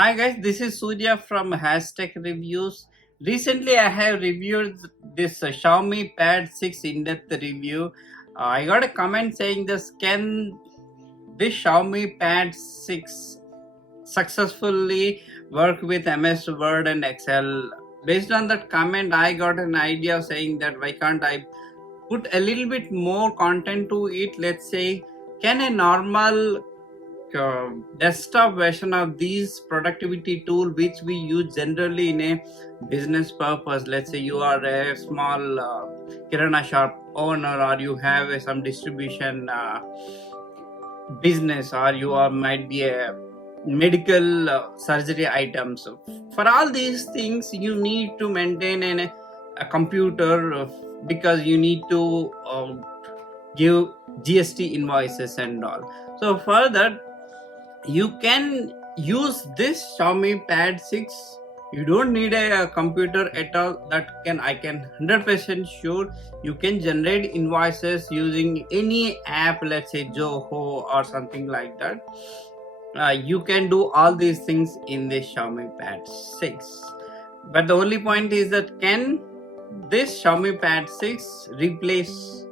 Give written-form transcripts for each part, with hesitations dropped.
Hi guys, this is Surya from Hashtag Reviews. Recently, I have reviewed this Xiaomi Pad 6 in-depth review. I got a comment saying this: can this Xiaomi Pad 6 successfully work with MS Word and Excel? Based on that comment, I got an idea saying that why can't I put a little bit more content to it? Let's say, can a normal desktop version of these productivity tool which we use generally in a business purpose, let's say you are a small kirana shop owner, or you have some distribution business, or you are might be a medical surgery items. For all these things you need to maintain a computer, because you need to give GST invoices and all. So for that, you can use this Xiaomi Pad 6. You don't need a computer at all. That can I can 100% sure you can generate invoices using any app, let's say Zoho or something like that. You can do all these things in this Xiaomi Pad 6. But the only point is that can this Xiaomi Pad 6 replace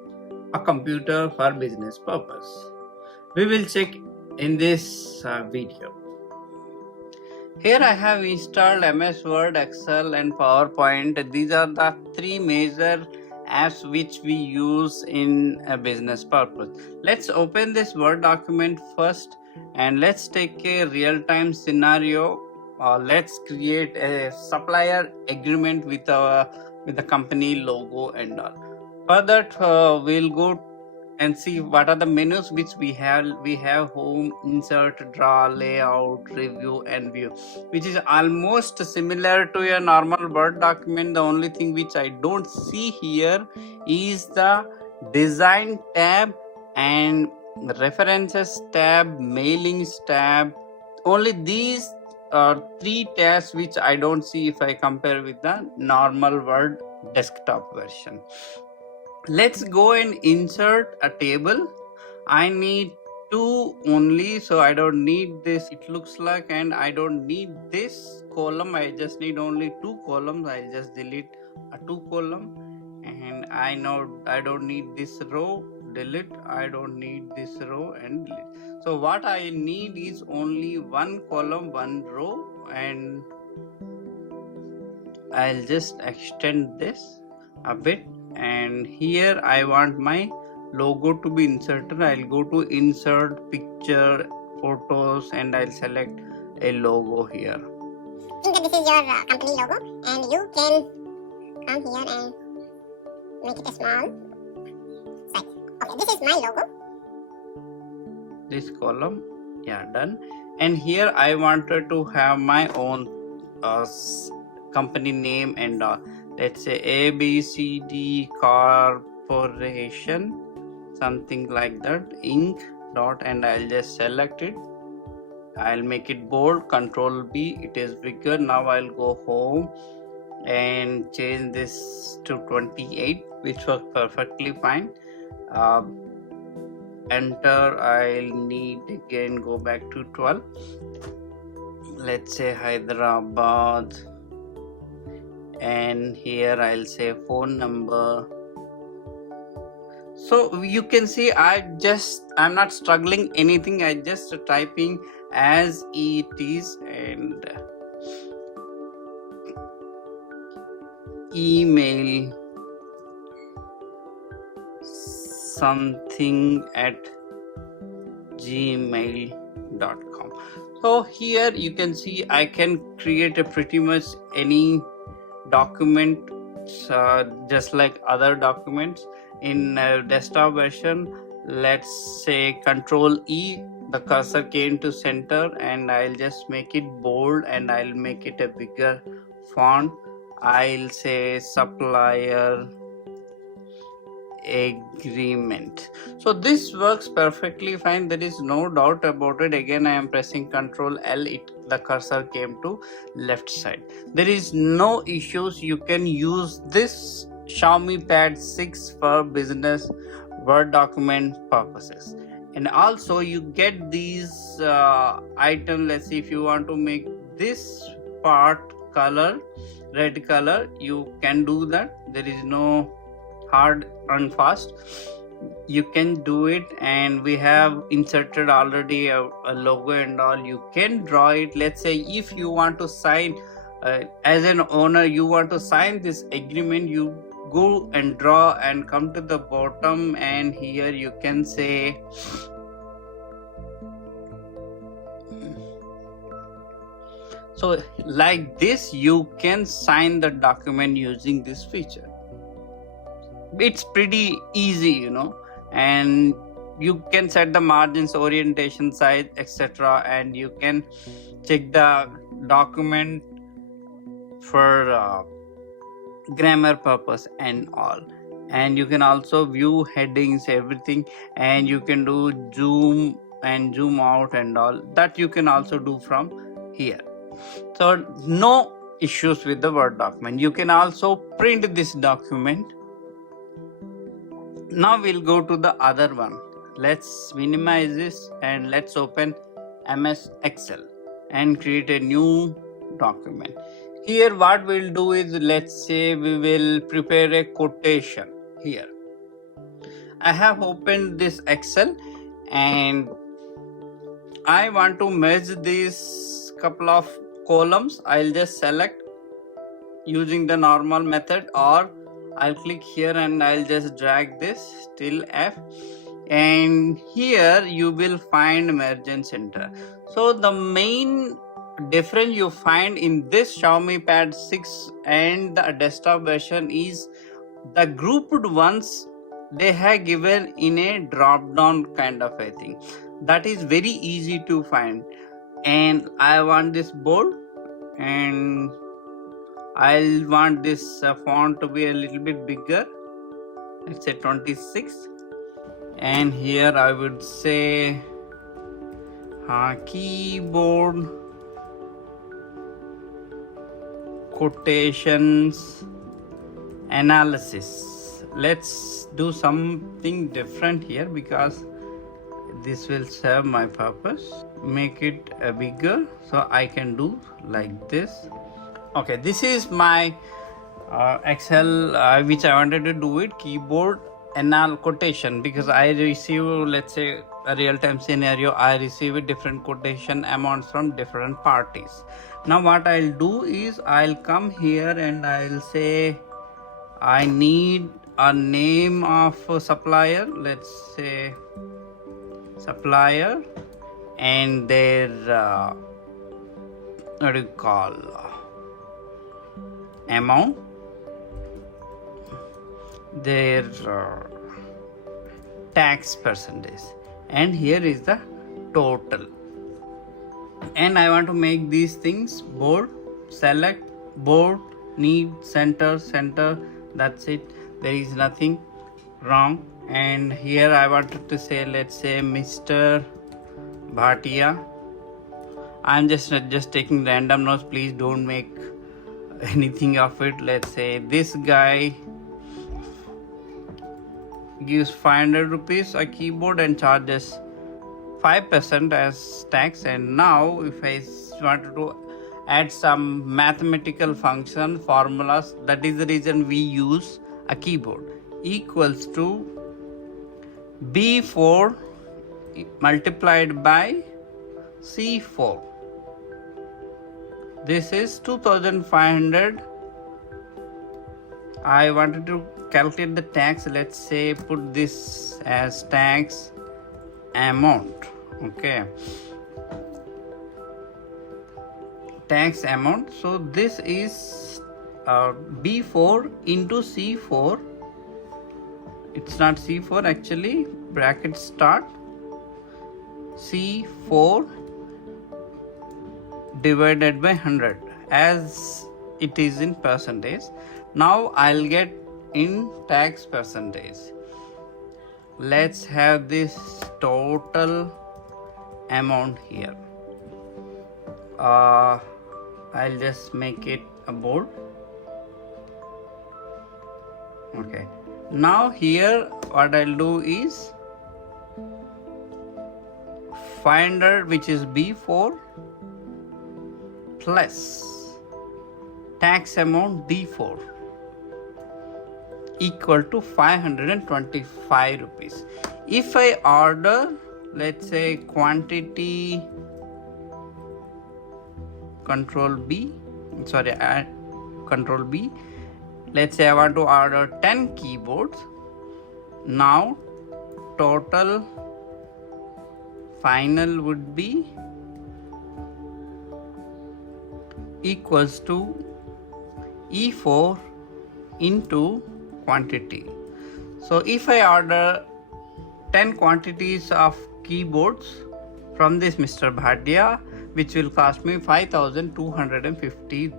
a computer for business purpose? We will check in this video. Here I have installed MS Word, Excel and PowerPoint. These are the three major apps which we use in a business purpose. Let's open this Word document first and let's take a real-time scenario. Let's create a supplier agreement with the company logo and all. For that, we'll go and see what are the menus which we have home, insert, draw, layout, review and view, which is almost similar to a normal Word document. The only thing which I don't see here is the design tab and references tab, mailings tab. Only these three tabs which I don't see if I compare with the normal Word desktop version. Let's go and insert a table. I need two only, so I don't need this, it looks like, and I don't need this column. I just need only two columns. I'll just delete a two column, and I know I don't need this row, delete. I don't need this row and delete. So what I need is only one column, one row, and I'll just extend this a bit. And here I want my logo to be inserted. I'll go to insert picture, photos, and I'll select a logo here. Think that this is your company logo, and you can come here and make it a small size. Okay, this is my logo. This column, yeah, done. And here I wanted to have my own company name and all. Let's say ABCD Corporation, something like that, Inc. dot, and I'll just select it. I'll make it bold, Control B, it is bigger. Now I'll go home and change this to 28, which works perfectly fine. Enter. I'll need again go back to 12. Let's say Hyderabad, and here I'll say phone number. So you can see I'm not struggling anything. I just typing as it is, and email something at gmail.com. So here you can see I can create a pretty much any document, just like other documents in desktop version. Let's say Control E, the cursor came to center, and I'll just make it bold and I'll make it a bigger font. I'll say supplier agreement. So this works perfectly fine, there is no doubt about it. Again I am pressing Control L, the cursor came to left side. There is no issues. You can use this Xiaomi Pad 6 for business Word document purposes. And also you get these items. Let's see, if you want to make this part color, red color, you can do that. There is no hard and fast, you can do it. And we have inserted already a logo and all. You can draw it. Let's say if you want to sign as an owner, you want to sign this agreement, you go and draw and come to the bottom, and here you can say so like this. You can sign the document using this feature. It's pretty easy, and you can set the margins, orientation, size, etc. And you can check the document for grammar purpose and all. And you can also view headings, everything, and you can do zoom and zoom out and all that. You can also do from here. So no issues with the Word document. You can also print this document. Now we'll go to the other one. Let's minimize this and let's open MS Excel and create a new document. Here what we'll do is, let's say we will prepare a quotation. Here I have opened this Excel and I want to merge these couple of columns. I'll just select using the normal method, or I'll click here and I'll just drag this till F, and here you will find merge and center. So the main difference you find in this Xiaomi Pad 6 and the desktop version is the grouped ones they have given in a drop down kind of a thing. That is very easy to find. And I want this bold, and I'll want this font to be a little bit bigger, let's say 26. And here I would say keyboard quotations analysis. Let's do something different here because this will serve my purpose. Make it bigger so I can do like this. Okay, this is my Excel which I wanted to do it, keyboard quotation, because I receive, let's say a real-time scenario, I receive different quotation amounts from different parties. Now what I'll do is I'll come here and I'll say I need a name of a supplier, let's say supplier, and their what do you call amount, their tax percentage, and here is the total. And I want to make these things bold. Select bold, need center, that's it. There is nothing wrong. And here I wanted to say, let's say Mr. Bhatia. I'm just taking random notes, please don't make anything of it. Let's say this guy gives 500 rupees a keyboard and charges 5% as tax. And now if I wanted to add some mathematical function formulas, that is the reason we use a keyboard, equals to B4 multiplied by C4. This is 2500. I wanted to calculate the tax. Let's say put this as tax amount. Okay, tax amount. So this is B4 into C4. It's not C4 actually, bracket start, C4 divided by 100 as it is in percentage. Now I'll get in tax percentage. Let's have this total amount here. I'll just make it a bold. Okay, now here what I'll do is finder, which is B4 plus tax amount D4 equal to 525 rupees. If I order, let's say quantity control B, let's say I want to order 10 keyboards. Now total final would be equals to E4 into quantity. So if I order 10 quantities of keyboards from this Mr. Bhatia, which will cost me 5,250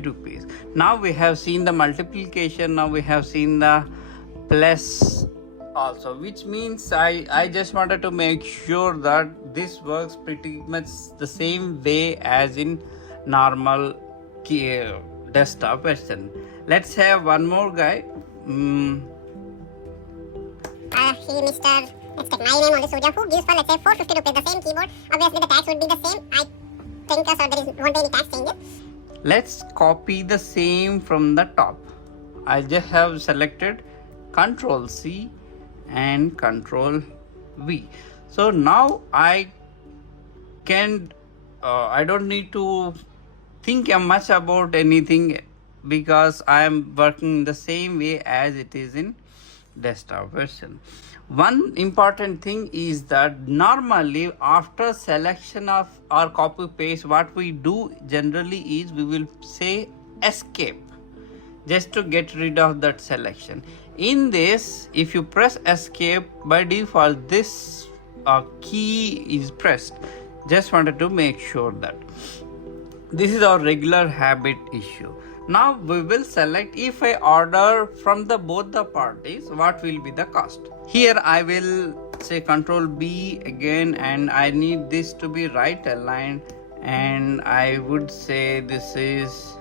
rupees. Now we have seen the multiplication, now we have seen the plus also, which means I just wanted to make sure that this works pretty much the same way as in normal desktop version. Let's have one more guy. Let's take my name on the Surya, who gives for, let's say, 450 rupees, the same keyboard. Obviously the tax would be the same, I think, so there won't be any tax changes. Let's copy the same from the top. I just have selected Control C and Control V. So now I can I don't need to think much about anything because I am working the same way as it is in desktop version. One important thing is that normally after selection of or copy paste, what we do generally is we will say escape just to get rid of that selection. In this, if you press escape, by default this key is pressed. Just wanted to make sure that this is our regular habit issue. Now we will select, if I order from both the parties, what will be the cost. Here I will say Control B again, and I need this to be right aligned, and I would say this is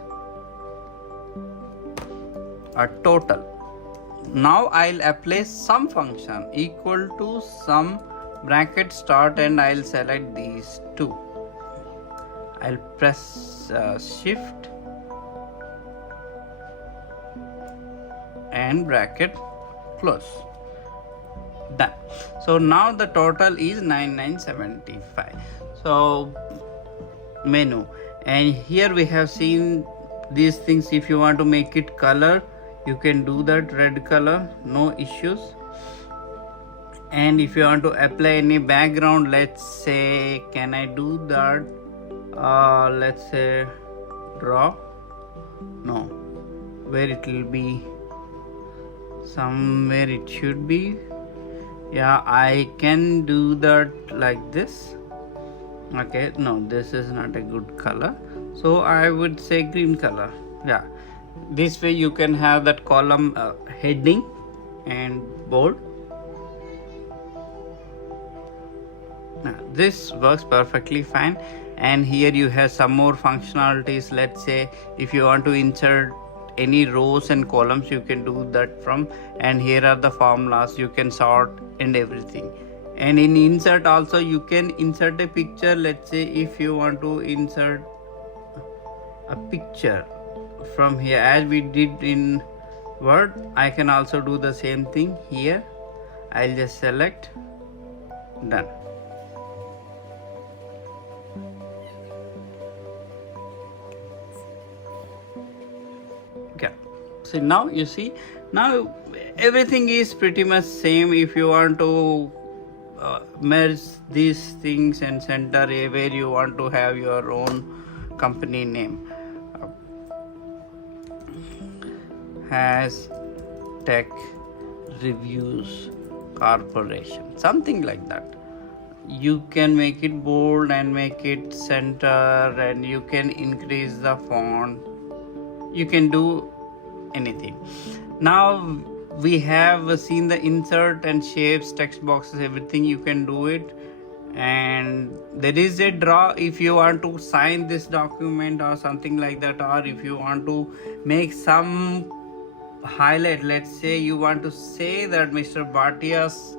a total. Now I'll apply sum function equal to sum bracket start, and I'll select these two. I'll press shift and bracket close. Done. So now the total is 9975. So menu, and here we have seen these things. If you want to make it color, you can do that, red color, no issues. And if you want to apply any background, let's say, can I do that? Let's say draw, no, where it will be, somewhere it should be, yeah, I can do that like this. Okay, no, this is not a good color, so I would say green color. Yeah, this way you can have that column heading and bold. Now this works perfectly fine. And here you have some more functionalities. Let's say if you want to insert any rows and columns, you can do that from, and here are the formulas, you can sort and everything. And in insert also you can insert a picture. Let's say if you want to insert a picture from here as we did in Word, I can also do the same thing here. I'll just select, done. Okay, so now you see, now everything is pretty much same. If you want to merge these things and center where you want to have your own company name, has Tech Reviews Corporation, something like that. You can make it bold and make it center, and you can increase the font, you can do anything. Now we have seen the insert and shapes, text boxes, everything you can do it. And there is a draw if you want to sign this document or something like that, or if you want to make some highlight. Let's say you want to say that Mr. Bhatia's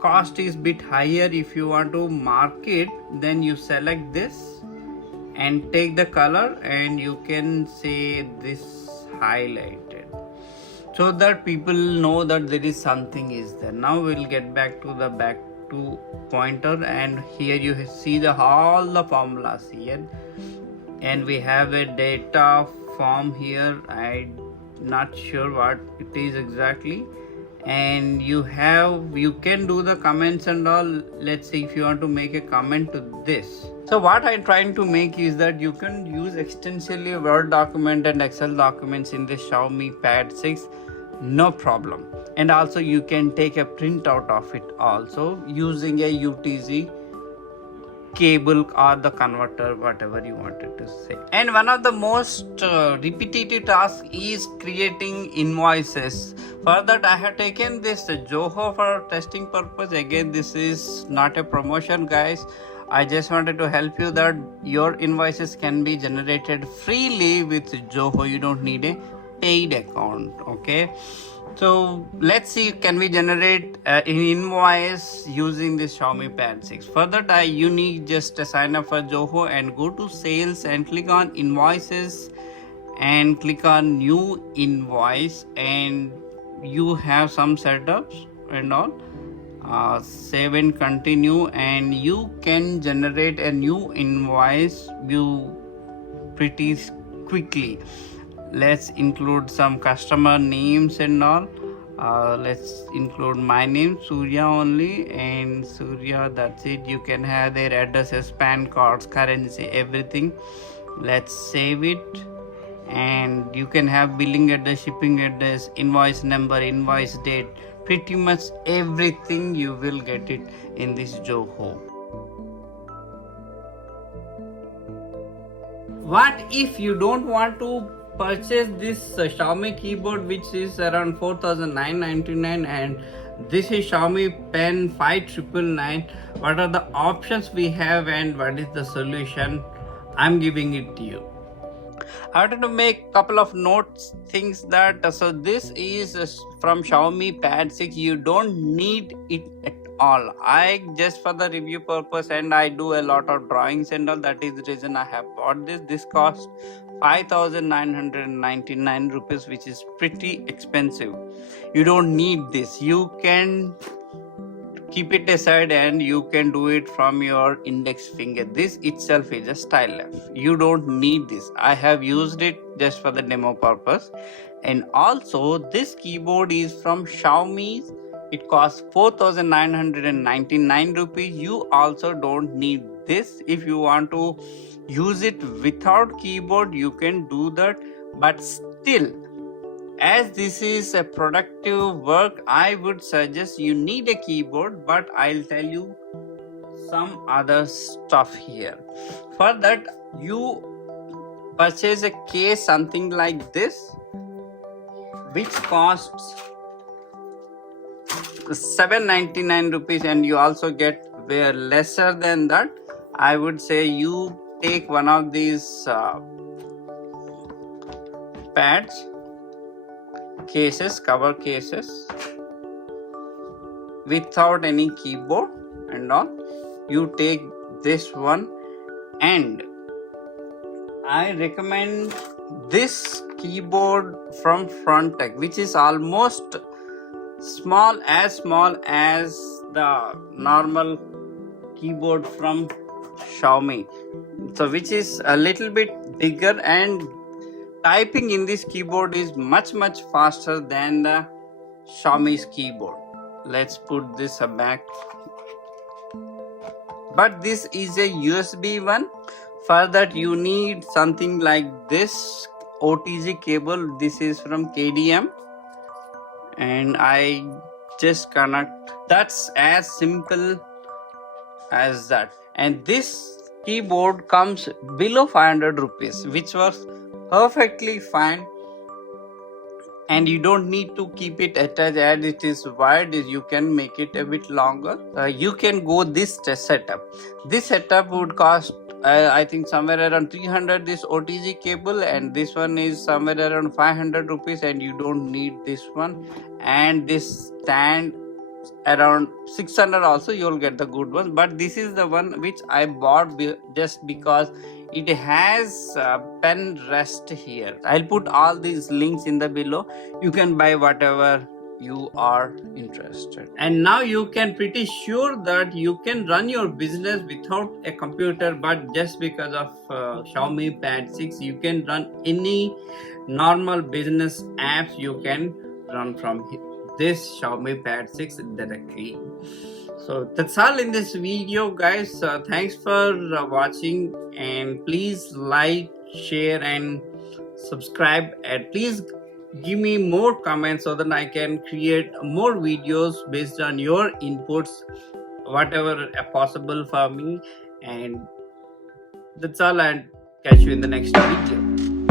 cost is bit higher. If you want to mark it, then you select this and take the color, and you can say this highlighted, so that people know that there is something is there. Now we'll get back to pointer, and here you see the all the formulas here, and we have a data form here. I'm not sure what it is exactly, and you can do the comments and all. Let's say if you want to make a comment to this. So what I'm trying to make is that you can use extensively Word document and Excel documents in the Xiaomi Pad 6, no problem. And also you can take a printout of it also using a UTC cable or the converter, whatever you wanted to say. And one of the most repetitive tasks is creating invoices. For that I have taken this zoho for testing purpose. Again, this is not a promotion, guys. I just wanted to help you that your invoices can be generated freely with zoho. You don't need a paid account. Okay, so let's see, can we generate an invoice using this Xiaomi Pad 6? For that, you need just to sign up for Zoho and go to sales and click on invoices and click on new invoice, and you have some setups and all. Save and continue, and you can generate a new invoice pretty quickly. Let's include some customer names and all. Let's include my name, Surya only, and Surya, that's it. You can have their addresses, PAN cards, currency, everything. Let's save it, and you can have billing address, shipping address, invoice number, invoice date, pretty much everything you will get it in this Zoho. What if you don't want to purchase this Xiaomi keyboard, which is around 4,999, and this is Xiaomi Pen 5999? What are the options we have, and what is the solution? I'm giving it to you. I wanted to make a couple of notes, things that so this is from Xiaomi Pad 6. You don't need it at all. I just for the review purpose, and I do a lot of drawings and all. That is the reason I have bought this. This cost 5,999 rupees, which is pretty expensive. You don't need this. You can keep it aside and you can do it from your index finger. This itself is a stylus. You don't need this. I have used it just for the demo purpose. And also this keyboard is from Xiaomi. It costs 4,999 rupees. You also don't need this. If you want to use it without keyboard, you can do that, but still, as this is a productive work, I would suggest you need a keyboard, but I'll tell you some other stuff here. For that, you purchase a case, something like this, which costs 799 rupees, and you also get where lesser than that. I would say you take one of these pads, cases, cover cases, without any keyboard and all. You take this one, and I recommend this keyboard from Frontech, which is almost small as the normal keyboard from Xiaomi, so which is a little bit bigger, and typing in this keyboard is much faster than the Xiaomi's keyboard. Let's put this back. But this is a USB one. For that you need something like this OTG cable. This is from KDM, and I just connect. That's as simple as that. And this keyboard comes below 500 rupees, which was perfectly fine, and you don't need to keep it attached as it is wired. You can make it a bit longer. You can go this setup. This setup would cost I think somewhere around 300, this OTG cable, and this one is somewhere around 500 rupees, and you don't need this one. And this stand around 600 also you'll get the good ones, but this is the one which I bought just because it has pen rest here. I'll put all these links in the below. You can buy whatever you are interested, and now you can pretty sure that you can run your business without a computer, but just because of Xiaomi Pad 6 you can run any normal business apps. You can run from this Xiaomi Pad 6 directly. So that's all in this video, guys. Thanks for watching, and please like, share and subscribe, and please give me more comments so that I can create more videos based on your inputs, whatever possible for me. And that's all, and catch you in the next video.